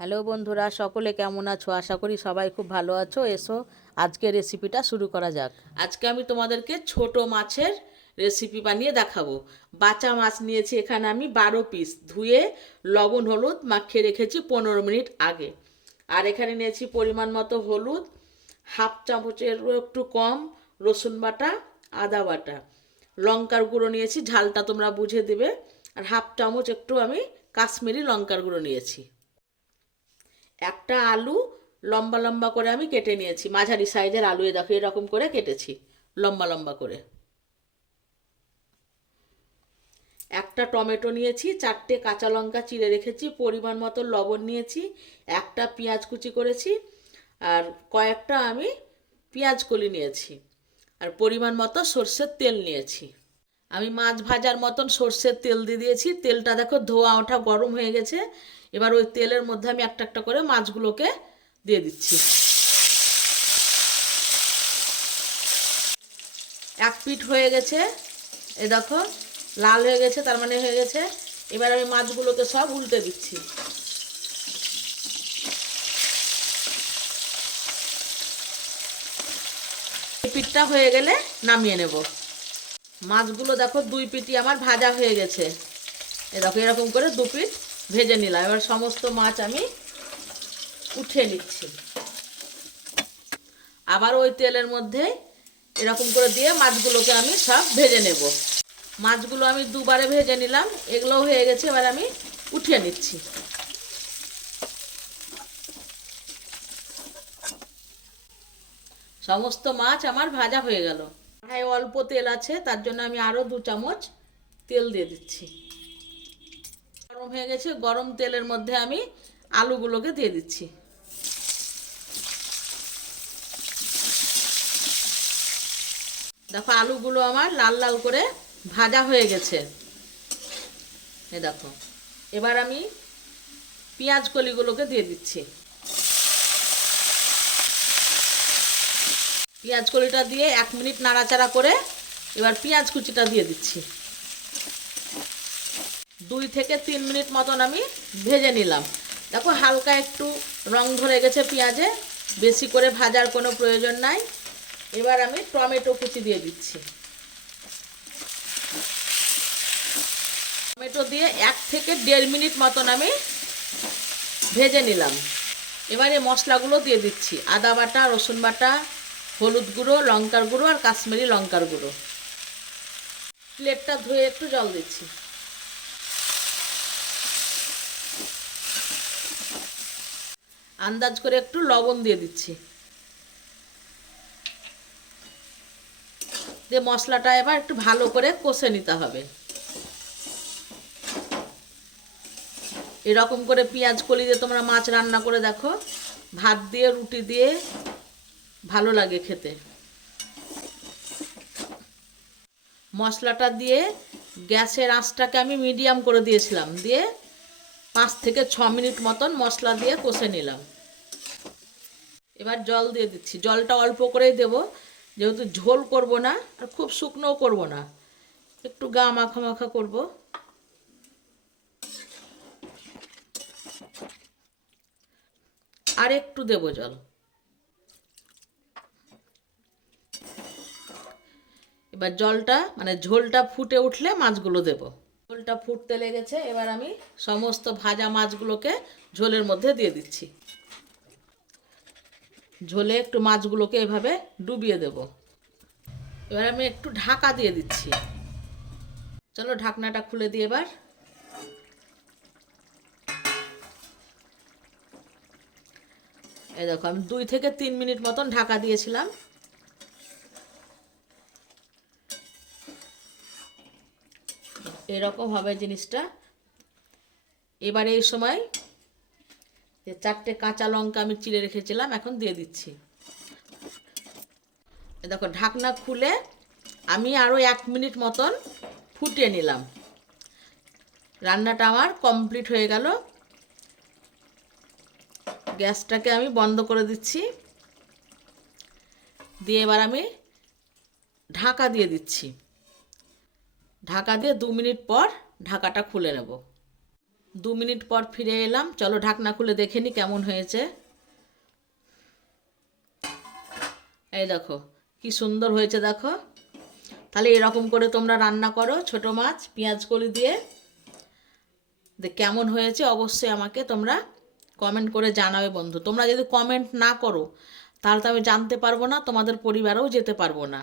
Hello বন্ধুরা, সকলে কেমন আছো? আশা করি সবাই খুব ভালো আছো। এসো আজকে রেসিপিটা শুরু করা যাক। আজকে আমি তোমাদেরকে ছোট মাছের রেসিপি বানিয়ে দেখাবো। বাচা মাছ নিয়েছি এখানে আমি 12 পিস, ধুয়ে লবণ হলুদ মাখিয়ে রেখেছি 15 মিনিট আগে। আর এখানে নিয়েছি পরিমাণ মতো হলুদ, হাফ চামচেরও একটু কম রসুন বাটা, আদা বাটা, লঙ্কার গুঁড়ো নিয়েছি, ঝালটা তোমরা বুঝে দেবে। আর হাফ চামচ একটু আমি কাশ্মীরি লঙ্কার গুঁড়ো নিয়েছি। একটা আলু লম্বা লম্বা করে আমি কেটে নিয়েছি, মাঝারি সাইজের আলু, দেখো এরকম করে কেটেছি লম্বা লম্বা করে। একটা টমেটো নিয়েছি, 4টে কাঁচা লঙ্কা চিড়ে রেখেছি, পরিমাণ মতো লবণ নিয়েছি, একটা পেঁয়াজ কুচি করেছি, আর কয়েকটা আমি পেঁয়াজ কলি নিয়েছি, আর পরিমাণ মতো সর্ষের তেল নিয়েছি। আমি মাছ ভাজার মতন সর্ষের তেল দিয়ে দিয়েছি। তেলটা দেখো ধোয়া ওঠা গরম হয়ে গেছে। এবার ওই তেলের মধ্যে আমি একটা একটা করে মাছগুলোকে দিয়ে দিচ্ছি। এক পিঠ হয়ে গেছে, এই দেখো লাল হয়ে গেছে, তার মানে হয়ে গেছে। এবার আমি মাছগুলোকে সব উল্টে দিচ্ছি। এই পিঠটা হয়ে গেলে নামিয়ে নেব। মাছগুলো দেখো 2 পিঠই আমার ভাজা হয়ে গেছে। এই দেখো এরকম করে 2 পিঠ ভেজে নিলাম। এবার সমস্ত মাছ আমি উঠিয়ে নিচ্ছি। আবার ওই তেলের মধ্যে এরকম করে দিয়ে মাছগুলোকে আমি সব ভেজে নেব। মাছগুলো আমি দুবারে ভেজে নিলাম, এগুলোও হয়ে গেছে। এবার আমি উঠিয়ে নিচ্ছি। সমস্ত মাছ আমার ভাজা হয়ে গেল। কড়াই অল্প তেল আছে, তার জন্য আমি আরও 2 চামচ তেল দিয়ে দিচ্ছি। গরম হয়ে গেছে, গরম তেলের মধ্যে আমি আলুগুলোকে দিয়ে দিচ্ছি। দেখো আলুগুলো আমার লাল লাল করে ভাজা হয়ে গেছে। এ দেখো, এবার আমি পেঁয়াজ কলিগুলোকে দিয়ে দিচ্ছি। পেঁয়াজ কলিটা দিয়ে 1 মিনিট নাড়াচাড়া করে এবার পেঁয়াজ কুচিটা দিয়ে দিচ্ছি। 2 থেকে 3 মিনিট মতন আমি ভেজে নিলাম। দেখো হালকা একটু রং ধরে গেছে পেঁয়াজে, বেশি করে ভাজার কোনো প্রয়োজন নাই। এবার আমি টমেটো কুচি দিয়ে দিচ্ছি। টমেটো দিয়ে 1 থেকে 1.5 মিনিট মতন আমি ভেজে নিলাম। এবারে মশলাগুলো দিয়ে দিচ্ছি। আদা বাটা, রসুন বাটা, হলুদ গুঁড়ো, লঙ্কার গুঁড়ো আর কাশ্মীরি লঙ্কার গুঁড়ো। প্লেটটা ধুয়ে একটু জল দিচ্ছি। আন্দাজ করে একটু লবণ দিয়ে দিচ্ছি। দিয়ে মশলাটা এবার একটু ভালো করে কষে নিতে হবে। এরকম করে পেঁয়াজ কলি দিয়ে তোমরা মাছ রান্না করে দেখো, ভাত দিয়ে রুটি দিয়ে ভালো লাগে খেতে। মশলাটা দিয়ে গ্যাসের আঁচটাকে আমি মিডিয়াম করে দিয়েছিলাম, দিয়ে 5 থেকে 6 মিনিট মতন মশলা দিয়ে কষে নিলাম। এবার জল দিয়ে দিচ্ছি। জলটা অল্প করেই দেব, যেহেতু ঝোল করব না আর খুব শুকনোও করব না, একটু গা মাখা মাখা করব। আর একটু দেব জল। এবার জলটা মানে ঝোলটা ফুটে উঠলে মাছগুলো দেব। ঝোলটা ফুটতে লেগেছে, এবার আমি সমস্ত ভাজা মাছগুলোকে ঝোলের মধ্যে দিয়ে দিচ্ছি। ঝোলে একটু মাছগুলোকে এভাবে ডুবিয়ে দেব। এবার আমি একটু ঢাকা দিয়ে দিচ্ছি। চলো ঢাকনাটা খুলে দিই এবার। এই দেখো আমি 2 থেকে 3 মিনিট মতন ঢাকা দিয়েছিলাম। এরকম হবে জিনিসটা। এবার এই সময় যে 4টে কাঁচা লঙ্কা আমি চিড়ে রেখেছিলাম এখন দিয়ে দিচ্ছি। দেখো ঢাকনা খুলে আমি আরও 1 মিনিট মতন ফুটিয়ে নিলাম। রান্নাটা আমার কমপ্লিট হয়ে গেল। গ্যাসটাকে আমি বন্ধ করে দিচ্ছি, দিয়ে এবার আমি ঢাকা দিয়ে দিচ্ছি। ঢাকা দিয়ে 2 মিনিট পর ঢাকাটা খুলে নেব। 2 মিনিট পর ফিরে এলাম। চলো ঢাকনা খুলে দেখে নি কেমন হয়েছে। এই দেখো কি সুন্দর হয়েছে দেখো। তাহলে এরকম করে তোমরা রান্না করো ছোট মাছ পেঁয়াজ কলি দিয়ে। কেমন হয়েছে অবশ্যই আমাকে তোমরা কমেন্ট করে জানাবে বন্ধু। তোমরা যদি কমেন্ট না করো তাহলে তো আমি জানতে পারবো না, তোমাদের পরিবারেও যেতে পারবো না।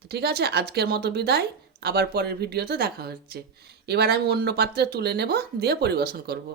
তো ঠিক আছে, আজকের মতো বিদায়, আবার পরের ভিডিওতে দেখা হচ্ছে। এবার আমি অন্য পাত্রে তুলে নেব, দিয়ে পরিবেশন করব।